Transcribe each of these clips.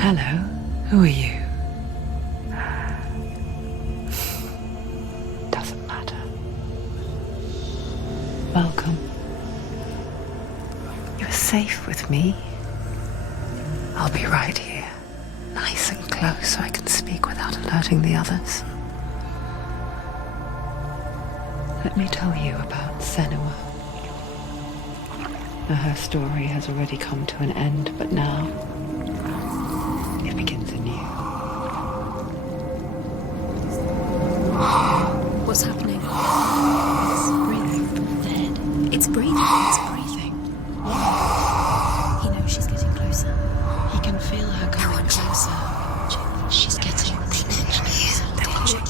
Hello, who are you? Doesn't matter. Welcome. You're safe with me. I'll be right here, nice and close so I can speak without alerting the others. Let me tell you about Senua. Her story has already come to an end, but now it begins anew. What's happening? It's breathing. The head. It's breathing. It's breathing. Why? He knows she's getting closer. He can feel her coming closer. She's getting closer. They're watching.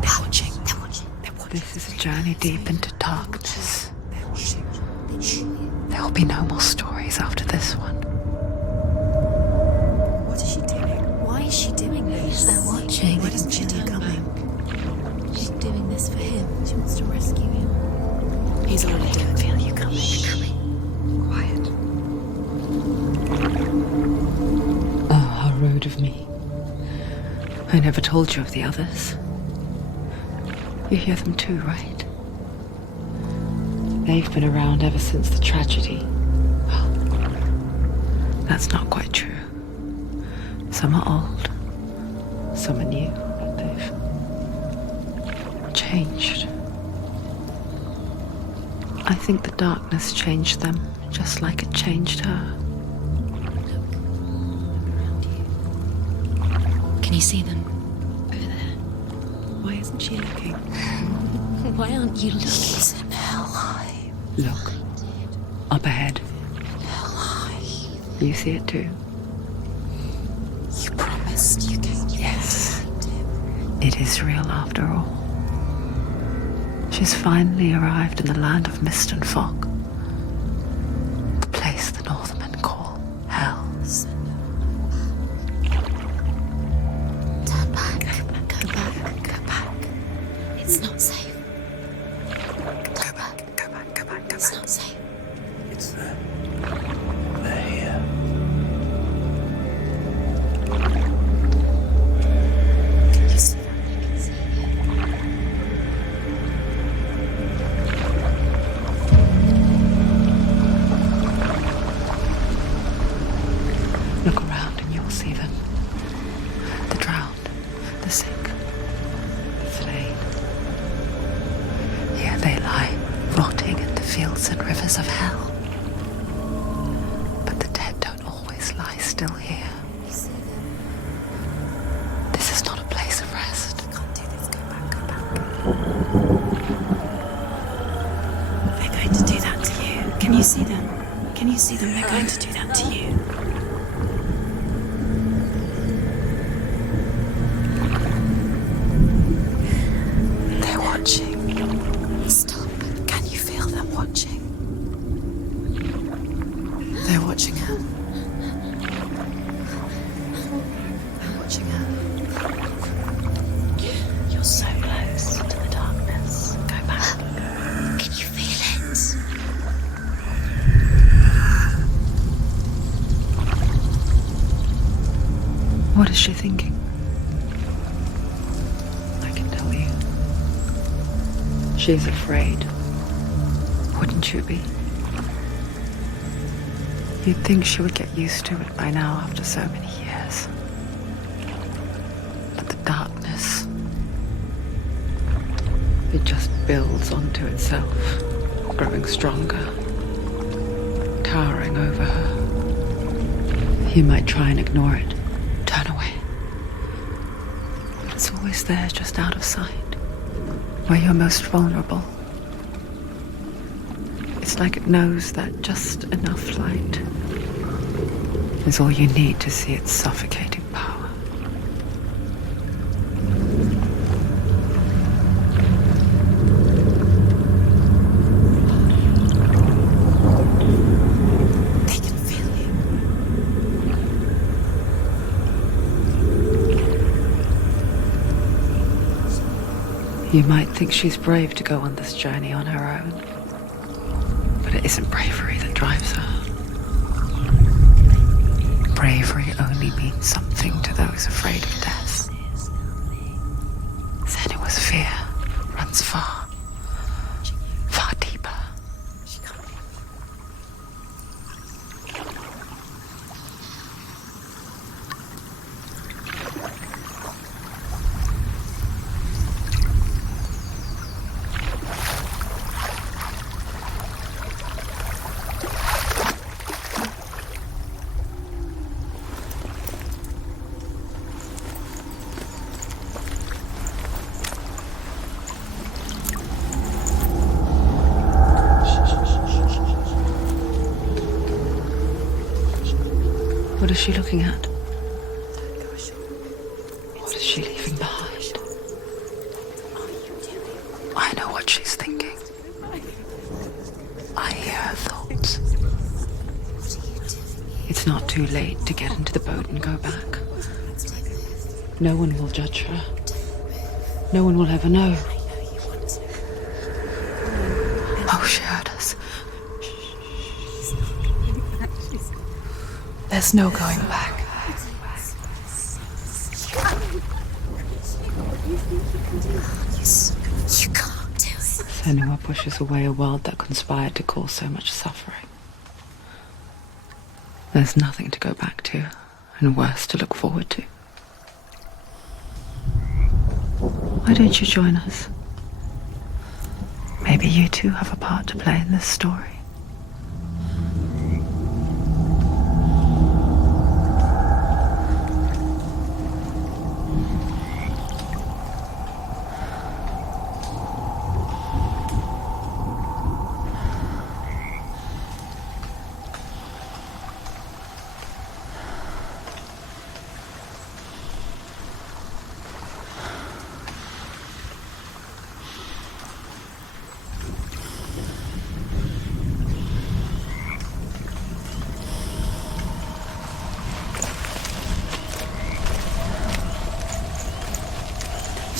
They're watching. They're watching. They're watching. This is a journey deep into darkness. There will be no more stories after this one. What is she doing? Why is she doing this? They're watching. Why doesn't she do coming? She's doing this for him. She wants to rescue him. He's already dead. Feel you coming. Quiet. Oh, how rude of me. I never told you of the others. You hear them too, right? They've been around ever since the tragedy. Well, that's not quite true. Some are old, some are new, but they've changed. I think the darkness changed them, just like it changed her. Can you see them? Over there. Why isn't she looking? Why aren't you looking? He's in hell high. Look, up ahead. Hell high. You see it too? You promised you came. Yes. It is real after all. She's finally arrived in the land of mist and fog. The place the Northmen call Hell. Turn back. Go back. Go back. It's not safe. Go back. Go back. Go back. Go It's back. not safe. It's them. They're here. Can you see that? I can see you. Look around and you'll see them. The drowned, the sick, the slain. Here they lie, rotting in the fields and rivers of hell. But the dead don't always lie still here. This is not a place of rest. I can't do this. Go back. Go back. They're going to do that to you. Can you see them? Can you see them? They're going to do that to you. They're watching. Stop. Can you feel them watching? They're watching her. They're watching her. You're so close to the darkness. Go back. Can you feel it? What is she thinking? I can tell you. She's afraid. Wouldn't you be? You'd think she would get used to it by now after so many years. But the darkness, it just builds onto itself, growing stronger, towering over her. You might try and ignore it, turn away. It's always there, just out of sight, where you're most vulnerable. It's like it knows that just enough light is all you need to see its suffocating power. They can feel you. You might think she's brave to go on this journey on her own, but it isn't bravery that drives her. Bravery only What is she looking at? What is she leaving behind? I know what she's thinking. I hear her thoughts. It's not too late to get into the boat and go back. No one will judge her. No one will ever know. Oh, she heard us. There's no going back. You can't do it. Senua pushes away a world that conspired to cause so much suffering. There's nothing to go back to, and worse to look forward to. Why don't you join us? Maybe you too have a part to play in this story.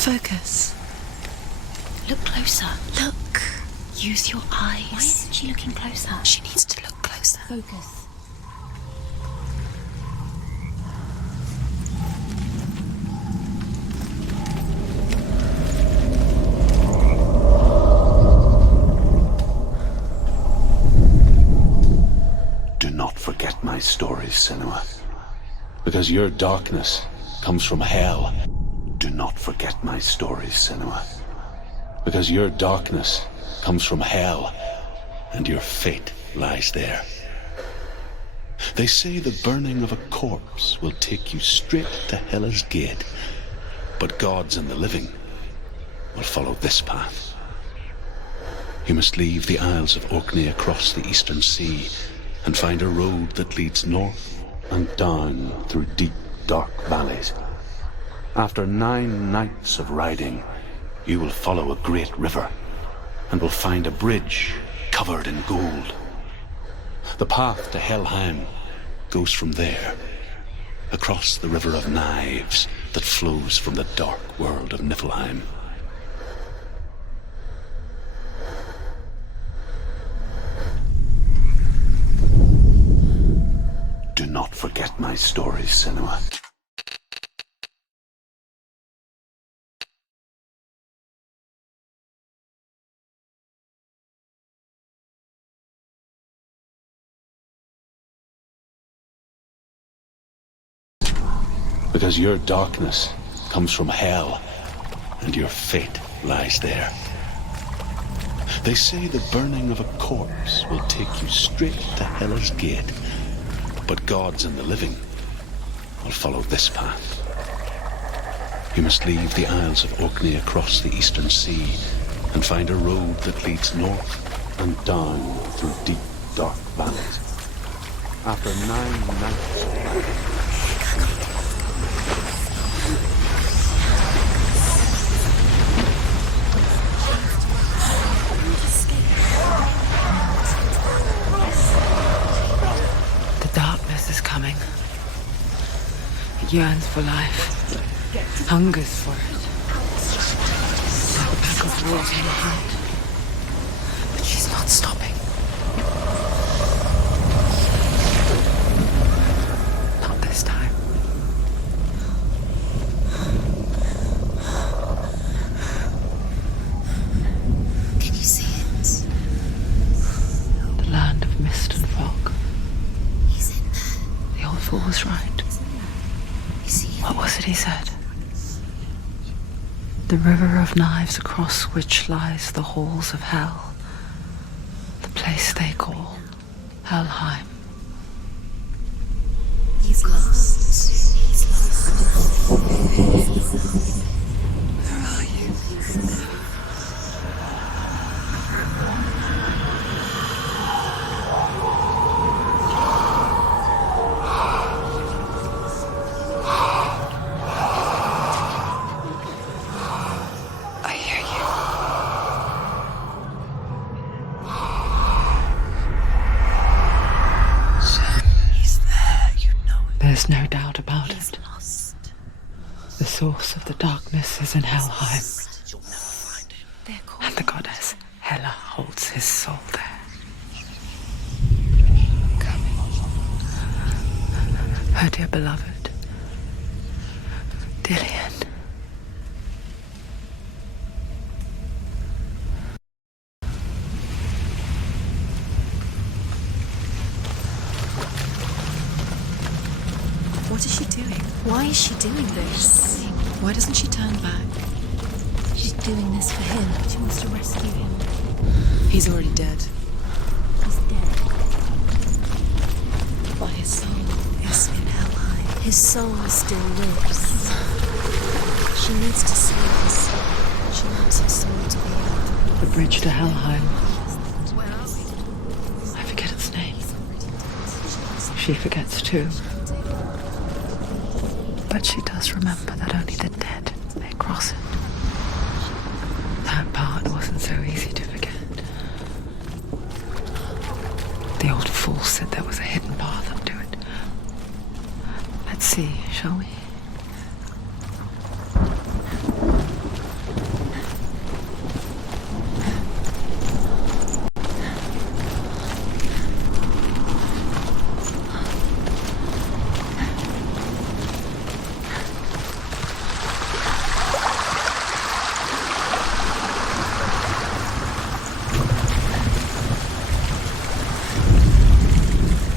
Focus. Look closer. Look. Use your eyes. Why isn't she looking closer? She needs to look closer. Focus. Do not forget my stories, Senua. Because your darkness comes from hell. Do not forget my stories, Senua. Because your darkness comes from hell, and your fate lies there. They say the burning of a corpse will take you straight to Hela's gate, but gods and the living will follow this path. You must leave the Isles of Orkney across the eastern sea and find a road that leads north and down through deep, dark valleys. After 9 nights of riding, you will follow a great river and will find a bridge covered in gold. The path to Helheim goes from there, across the river of knives that flows from the dark world of Niflheim. Do not forget my stories, Senua. Because your darkness comes from hell, and your fate lies there. They say the burning of a corpse will take you straight to Hela's gate, but gods and the living will follow this path. You must leave the Isles of Orkney across the eastern sea and find a road that leads north and down through deep, dark valleys. After 9 nights of riding, Is coming. It yearns for life, hungers for it. Like a pack of wolves in the hunt. But she's not stopping. Not this time. Can you see it? The land of mist and fog. He's in there. The old fool was right. You see it? What was it he said? The river of knives across which lies the halls of hell. The place they call Helheim. He's lost. He's lost. Where are you? There's no doubt about He's it. lost. The source of the darkness is in Helheim, You'll never find him. They're and calling the goddess Hela holds his soul there. Her dear beloved, Dillian. What is she doing? Why is she doing this? Why doesn't she turn back? She's doing this for him. She wants to rescue him. He's already dead. He's dead. But his soul is in Helheim. His soul still lives. She needs to save his soul. She wants his soul to be out. The bridge to Helheim. I forget its name. She forgets too. But she does remember that only the dead may cross it. That part wasn't so easy to forget. The old fool said there was a hidden path up to it. Let's see, shall we?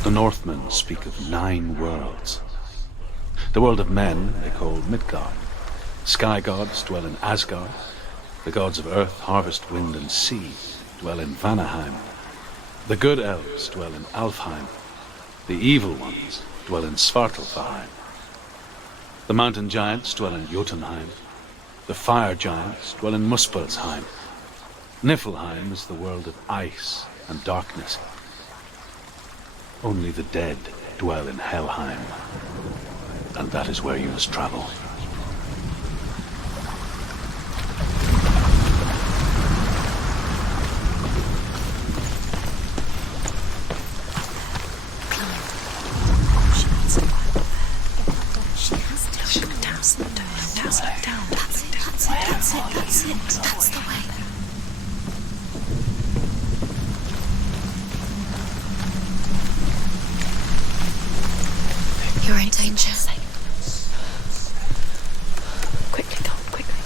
The Northmen speak of 9 worlds. The world of men they call Midgard. Sky gods dwell in Asgard. The gods of earth, harvest, wind, and sea dwell in Vanaheim. The good elves dwell in Alfheim. The evil ones dwell in Svartalfheim. The mountain giants dwell in Jotunheim. The fire giants dwell in Muspelheim. Niflheim is the world of ice and darkness. Only the dead dwell in Helheim, and that is where you must travel. She has to. Look down. Look down. That's it. That's the way. You're in danger. Quickly, Tom, quickly.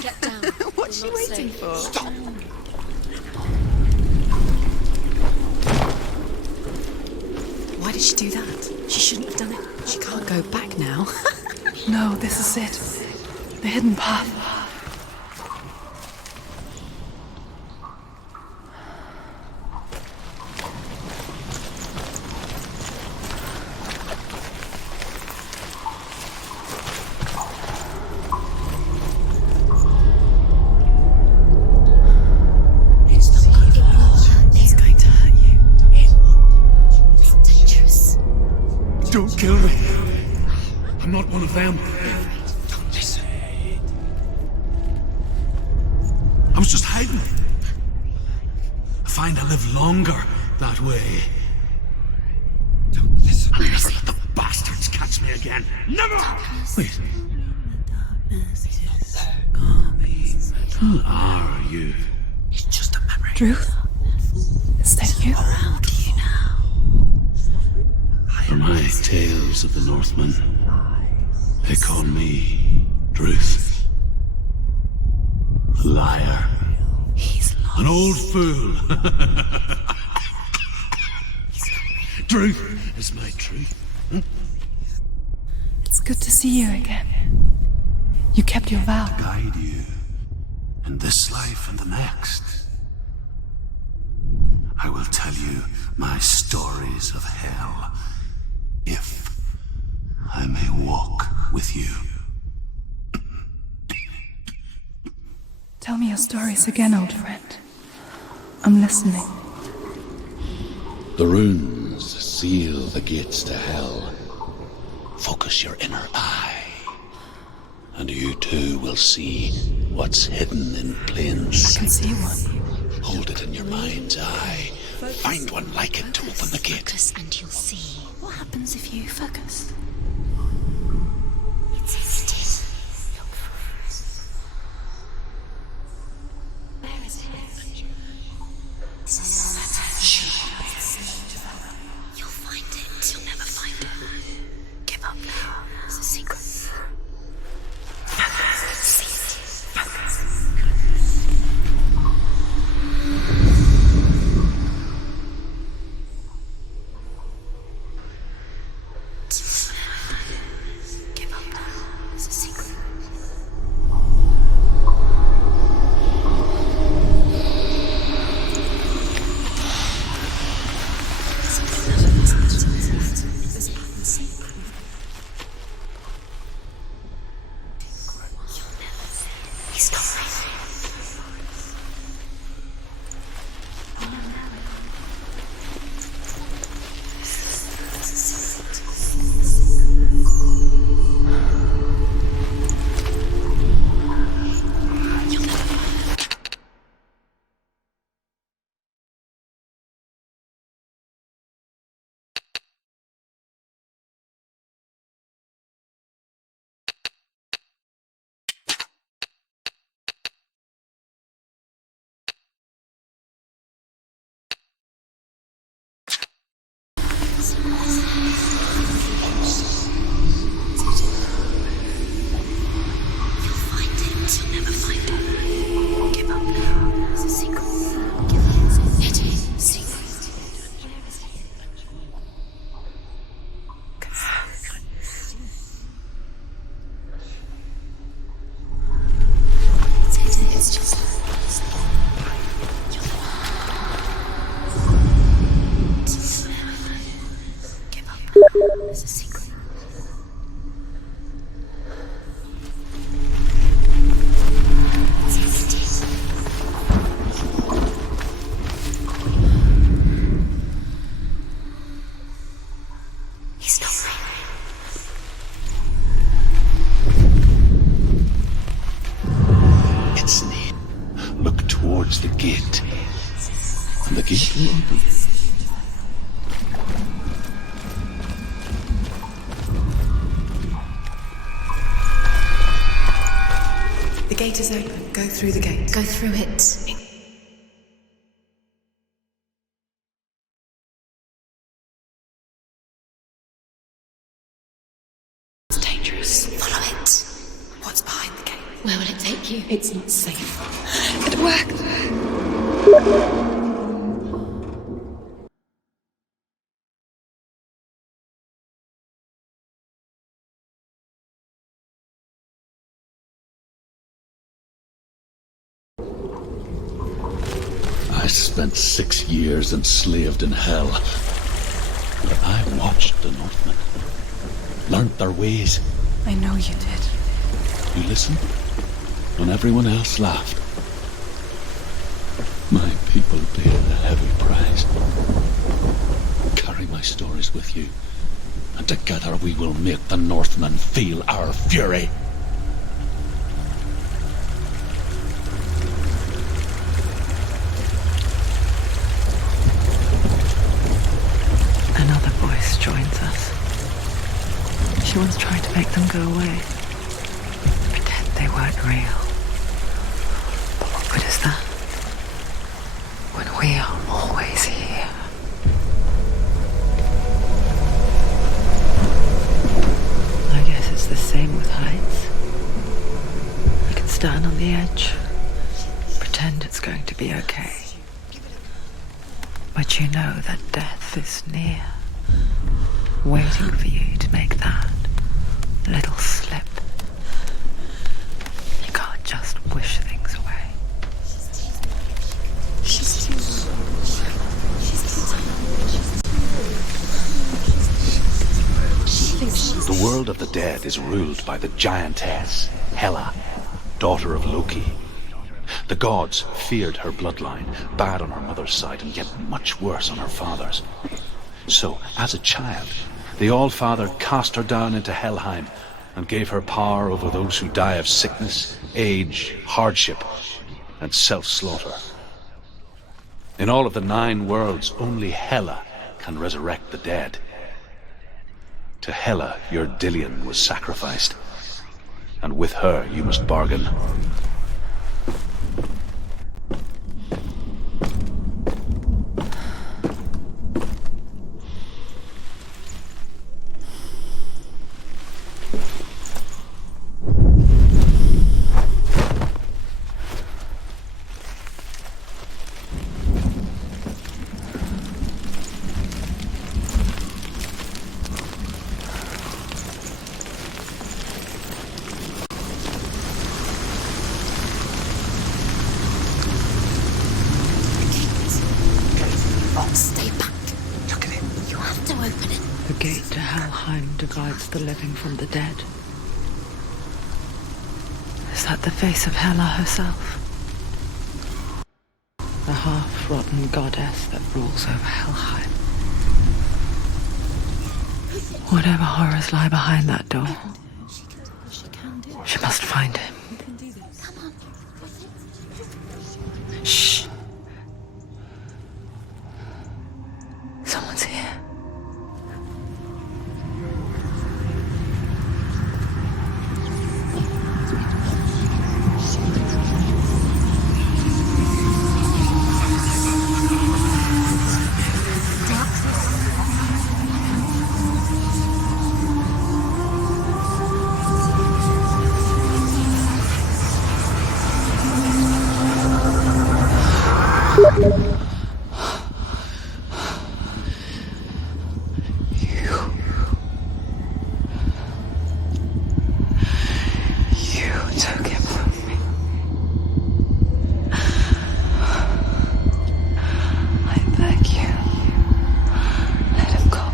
Get down. What's she waiting for? Stop. Why did she do that? She shouldn't have done it. She can't go back now. No, this is it. The hidden path. It's going to hurt you. It's dangerous. Don't kill me. I'm not one of them. Don't listen. I was just hiding. I find I live longer that way. Don't listen. I'll never let the bastards catch me again. Never! Wait. Who are you? It's just a memory. Ruth? Is that you? Around you now. For my tales of the Northmen, they call me Druth. Liar. He's lost. An old fool. Truth is my truth. It's good to see you again. You kept your vow. Guide you in this life and the next. I will tell you my stories of hell, if I may walk with you. Tell me your stories again, old friend. I'm listening. The runes seal the gates to hell. Focus your inner eye, And you too will see what's hidden in plain I sight. can see one. Hold it in your mind's eye. Find one like it to open the gate. Focus and you'll see. What happens if you focus? It's still. Look for it. Where is it? This is You'll find it. You'll never find it. Give up now. It's a secret. Give up now. It's a secret. He's not right. You'll find it. You'll never find it. Give up now. It's a secret. Give up. It is a secret. It's just. Give up. It's a secret. He's not right. It's near. Look towards the gate. And the gate will open. The gate is open. Go through the gate. Go through it. It's dangerous. Follow it. What's behind the gate? Where will it take you? It's not safe. It worked. I spent 6 years enslaved in hell. But I watched the Northmen. Learned their ways. I know you did. You listened when everyone else laughed. My people paid a heavy price. Carry my stories with you, and together we will make the Northmen feel our fury. Another voice joins us. She once tried to make them go away. Pretend they weren't real. But what good is that? When we are always here. I guess it's the same with heights. You can stand on the edge, pretend it's going to be okay. But you know that death is near, waiting for you to make that little slip. You can't just wish things away. She's too low. She's too She thinks she's The world of the dead is ruled by the giantess, Hela, daughter of Loki. The gods feared her bloodline, bad on her mother's side and yet much worse on her father's. So, as a child, the All-Father cast her down into Helheim and gave her power over those who die of sickness, age, hardship, and self-slaughter. In all of the 9 worlds, only Hela can resurrect the dead. To Hela, your Dillion was sacrificed, and with her you must bargain. Stay back. Look at it. You have to open it. The gate to Helheim divides the living from the dead. Is that the face of Hela herself? The half-rotten goddess that rules over Helheim. Whatever horrors lie behind that door, she must find him. Shh. Someone's here. Took him from me. I beg you, let him go.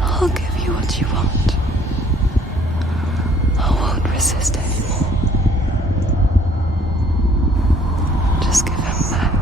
I'll give you what you want. I won't resist anymore. Just give him back.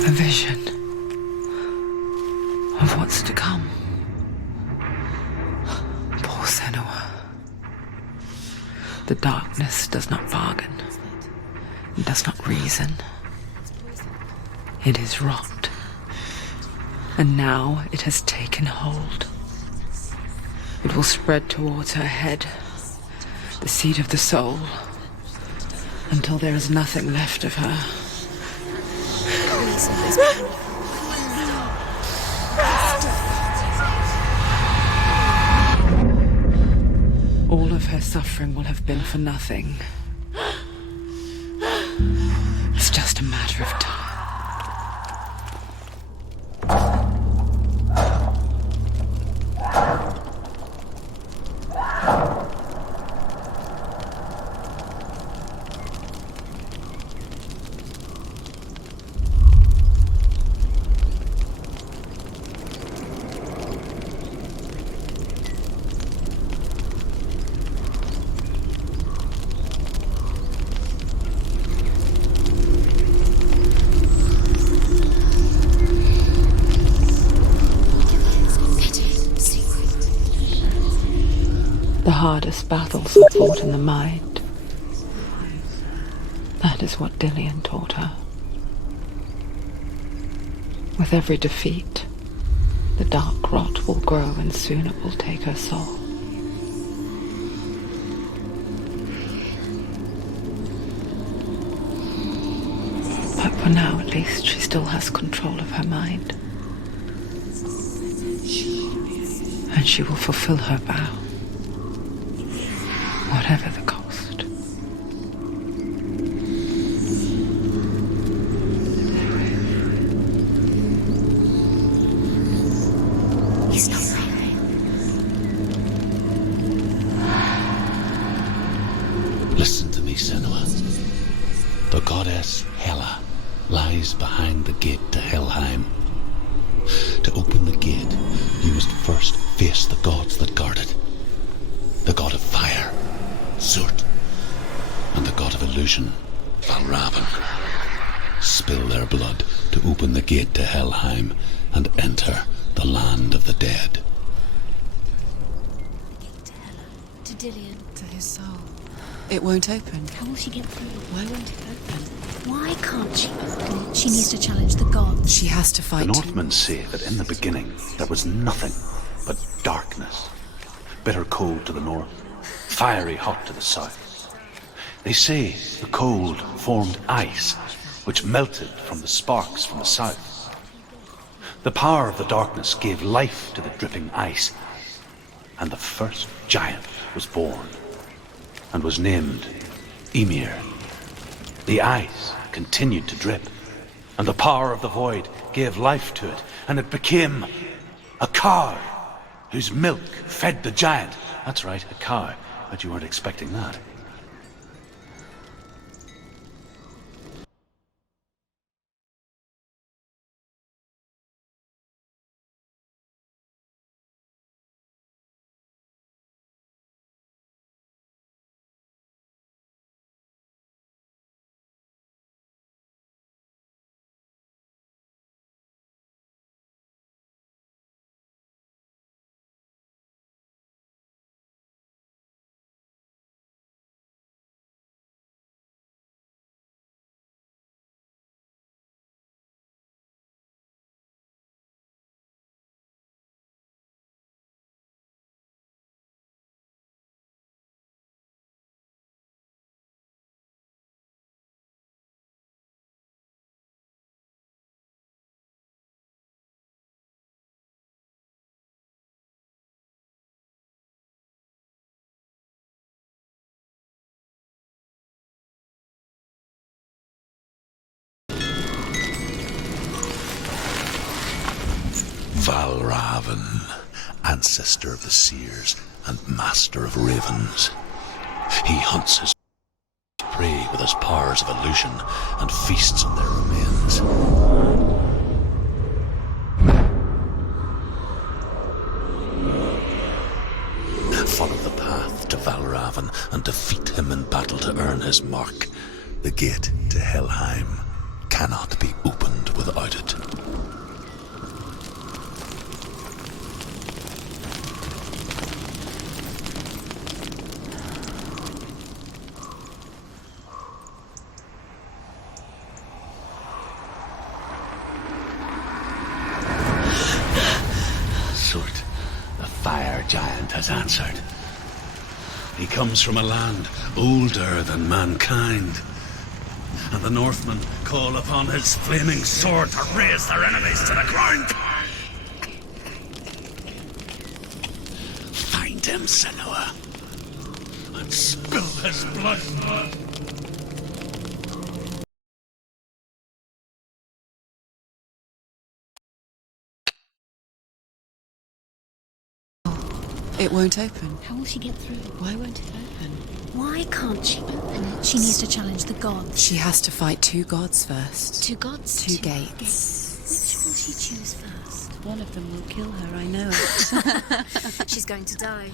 A vision of what's to come. Poor Senua. The darkness does not bargain. It does not reason. It is rot. And now it has taken hold. It will spread towards her head, the seat of the soul, until there is nothing left of her. piece of this planet. All of her suffering will have been for nothing. It's just a matter of time. The hardest battles are fought in the mind. That is what Dillian taught her. With every defeat, the dark rot will grow and soon it will take her soul. But for now, at least, she still has control of her mind. And she will fulfill her vow. Whatever the cost. He's not right. Listen to me, Senua. The goddess Hela lies behind the gate to Helheim. To open the gate, you must first face the gods that guard it. The god of fire, Surt, and the god of illusion, Valravn. Spill their blood to open the gate to Helheim and enter the land of the dead. To Dillian. To his soul. It won't open. How will she get through? Why won't it open? Why can't she open? She needs to challenge the gods. She has to The fight. Northmen say that in the beginning there was nothing but darkness. Bitter cold to the north, fiery hot to the south. They say the cold formed ice, which melted from the sparks from the south. The power of the darkness gave life to the dripping ice, and the first giant was born, and was named Ymir. The ice continued to drip, and the power of the void gave life to it, and it became a cow, whose milk fed the giant. That's right, a cow. Bet you weren't expecting that. Valravn, ancestor of the seers and master of ravens. He hunts his prey with his powers of illusion and feasts on their remains. Follow the path to Valravn and defeat him in battle to earn his mark. The gate to Helheim cannot be opened without it. Surt, the fire giant, has answered. He comes from a land older than mankind. and the Northmen call upon his flaming sword to raise their enemies to the ground. Find him, Senua, and spill his blood. It won't open. How will she get through? Why won't it open? Why can't she open it? She needs to challenge the gods. She has to fight 2 gods first. 2 gods? 2 gates. Which will she choose first? One of them will kill her, I know it. She's going to die.